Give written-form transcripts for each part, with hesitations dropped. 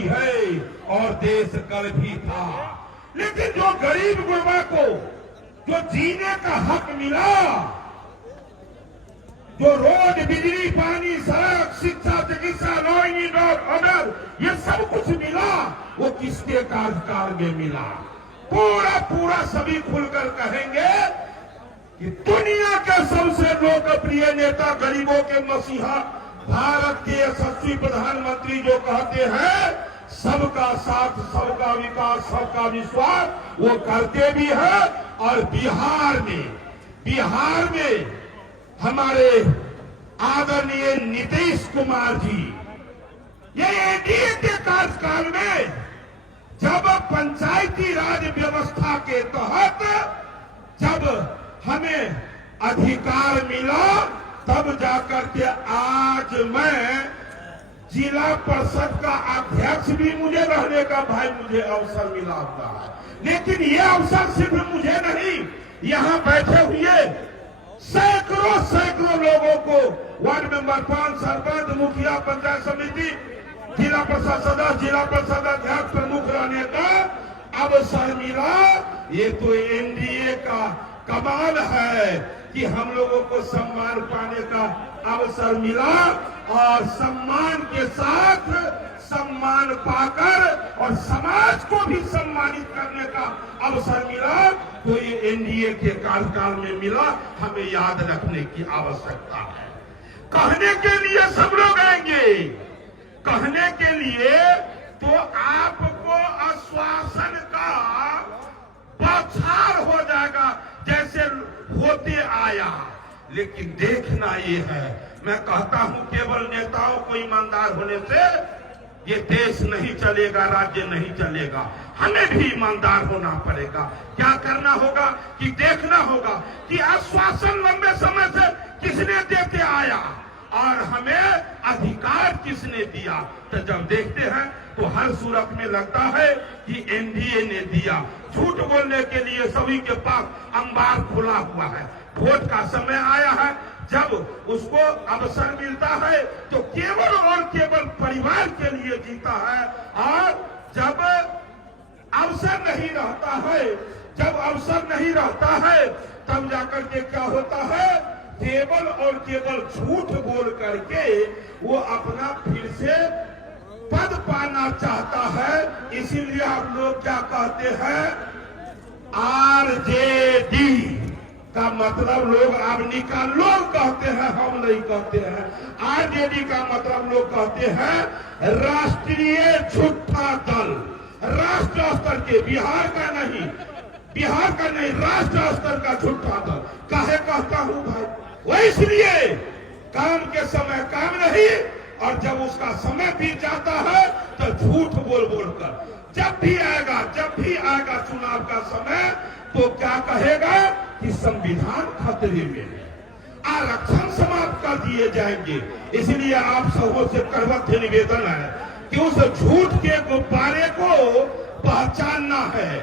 भी है और देश कल भी था। लेकिन जो गरीब गुरबा को जो जीने का हक मिला, जो रोड, बिजली, पानी, सड़क, शिक्षा, चिकित्सा, लॉ एंड ऑर्डर, ये सब कुछ मिला, वो किसके कार्यकाल में मिला? पूरा सभी खुलकर कहेंगे कि दुनिया के सबसे लोकप्रिय नेता, गरीबों के मसीहा, भारत के यशस्वी प्रधानमंत्री जो कहते हैं सबका साथ, सबका विकास, सबका विश्वास, वो करते भी है। और बिहार में हमारे आदरणीय नीतीश कुमार जी, ये एनडीए के कार्यकाल में जब पंचायती राज व्यवस्था के तहत जब हमें अधिकार मिला, तब जाकर के आज मैं जिला परिषद का अध्यक्ष भी मुझे रहने का मुझे अवसर मिला हुआ है। लेकिन ये अवसर सिर्फ मुझे नहीं, यहाँ बैठे हुए सैकड़ों लोगों को, वार्ड मेंबर, पांच सरपंच, मुखिया, पंचायत समिति, जिला परिषद सदस्य, जिला परिषद अध्यक्ष, प्रमुख रहने का अवसर मिला। ये तो एनडीए का कमाल है कि हम लोगों को सम्मान पाने का अवसर मिला, और सम्मान के साथ सम्मान पाकर और समाज को भी सम्मानित करने का अवसर मिला। तो ये एनडीए के कार्यकाल में मिला, हमें याद रखने की आवश्यकता है। कहने के लिए सब लोग आएंगे, कहने के लिए तो आपको आश्वासन का बौछार हो जाएगा जैसे होते आया। लेकिन देखना ये है, मैं कहता हूं केवल नेताओं को ईमानदार होने से ये देश नहीं चलेगा, राज्य नहीं चलेगा। हमें भी ईमानदार होना पड़ेगा। क्या करना होगा कि देखना होगा कि आश्वासन लंबे समय से किसने देते आया और हमें अधिकार किसने दिया। तो जब देखते हैं तो हर सूरत में लगता है कि एनडीए ने दिया। झूठ बोलने के लिए सभी के पास अंबार खुला हुआ है। वोट का समय आया है, जब उसको अवसर मिलता है तो केवल और केवल परिवार के लिए जीता है। और जब अवसर नहीं रहता है, जब अवसर नहीं रहता है, तब जाकर के क्या होता है, केवल और केवल झूठ बोल करके वो अपना फिर से पद पाना चाहता है। इसीलिए आप लोग क्या कहते हैं, आरजेडी का मतलब लोग अब निकाल, लोग कहते हैं, हम नहीं कहते हैं। आरजेडी का मतलब लोग कहते हैं राष्ट्रीय झूठा दल। राष्ट्र स्तर के, बिहार का नहीं, राष्ट्र स्तर का झूठा दल। काहे कहता हूं भाई, वो इसलिए काम के समय काम नहीं, और जब उसका समय बीत जाता है तो झूठ बोल कर जब भी आएगा चुनाव का समय, तो क्या कहेगा कि संविधान खतरे में है, आरक्षण समाप्त कर दिए जाएंगे। इसलिए आप सबों से करवत निवेदन है कि उस झूठ के गुब्बारे को पहचानना है।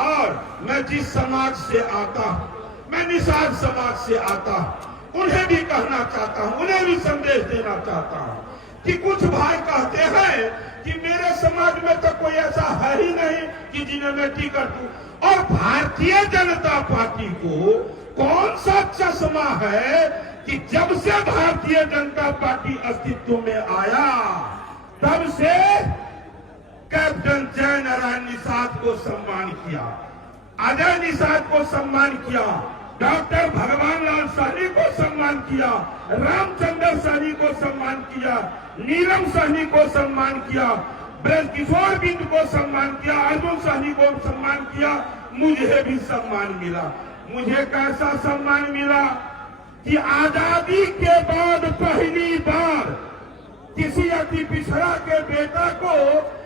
और मैं जिस समाज से आता हूं, मैं निषाद समाज से आता हूं, उन्हें भी कहना चाहता हूं, उन्हें भी संदेश देना चाहता हूं कि कुछ भाई कहते हैं कि मेरे समाज में तो कोई ऐसा है ही नहीं कि जिन्हें मैं टिकट दूं। और भारतीय जनता पार्टी को कौन सा चश्मा है कि जब से भारतीय जनता पार्टी अस्तित्व में आया, तब से कैप्टन जय नारायण निषाद को सम्मान किया, अजय निषाद को सम्मान किया, डॉक्टर भगवान लाल सहनी को सम्मान किया, रामचंद्र सहनी को सम्मान किया, नीलम सहनी को सम्मान किया, ब्रजकिशोर बिंद को सम्मान किया, अर्जुन सहनी को सम्मान किया। मुझे भी सम्मान मिला। मुझे कैसा सम्मान मिला कि आजादी के बाद पहली बार किसी अति पिछड़ा के बेटा को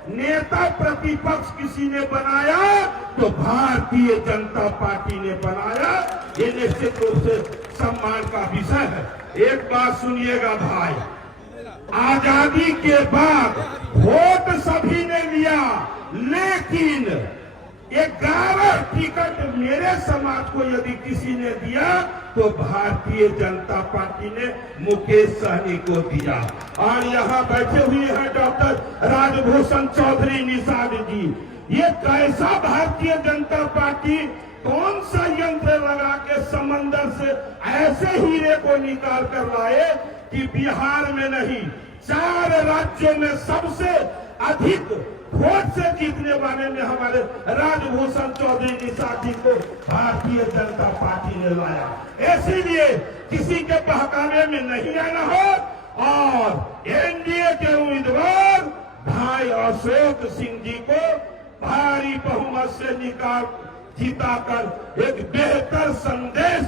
नेता प्रतिपक्ष किसी ने बनाया तो भारतीय जनता पार्टी ने बनाया। ये निश्चित रूप से सम्मान का विषय है। एक बात सुनिएगा भाई, आजादी के बाद वोट सभी ने लिया, लेकिन 11 टिकट मेरे समाज को यदि किसी ने दिया तो भारतीय जनता पार्टी ने मुकेश सहनी को दिया। और यहाँ बैठे हुए हैं डॉक्टर राजभूषण चौधरी निषाद जी। ये कैसा भारतीय जनता पार्टी कौन सा यंत्र लगा के समंदर से ऐसे हीरे को निकाल कर लाए कि बिहार में नहीं 4 राज्यों में सबसे अधिक वोट से जीतने वाले में हमारे राजभूषण चौधरी निषाद जी को भारतीय जनता पार्टी ने लाया। इसीलिए किसी के बहकावे में नहीं आना हो और एनडीए के उम्मीदवार भाई अशोक सिंह जी को भारी बहुमत से जीताकर एक बेहतर संदेश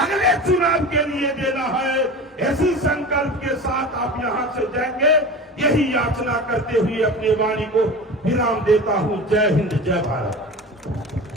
अगले चुनाव के लिए देना है। ऐसी संकल्प के साथ आप यहां से जाएंगे, यही याचना करते हुए अपनी वाणी को विराम देता हूं। जय हिंद, जय भारत।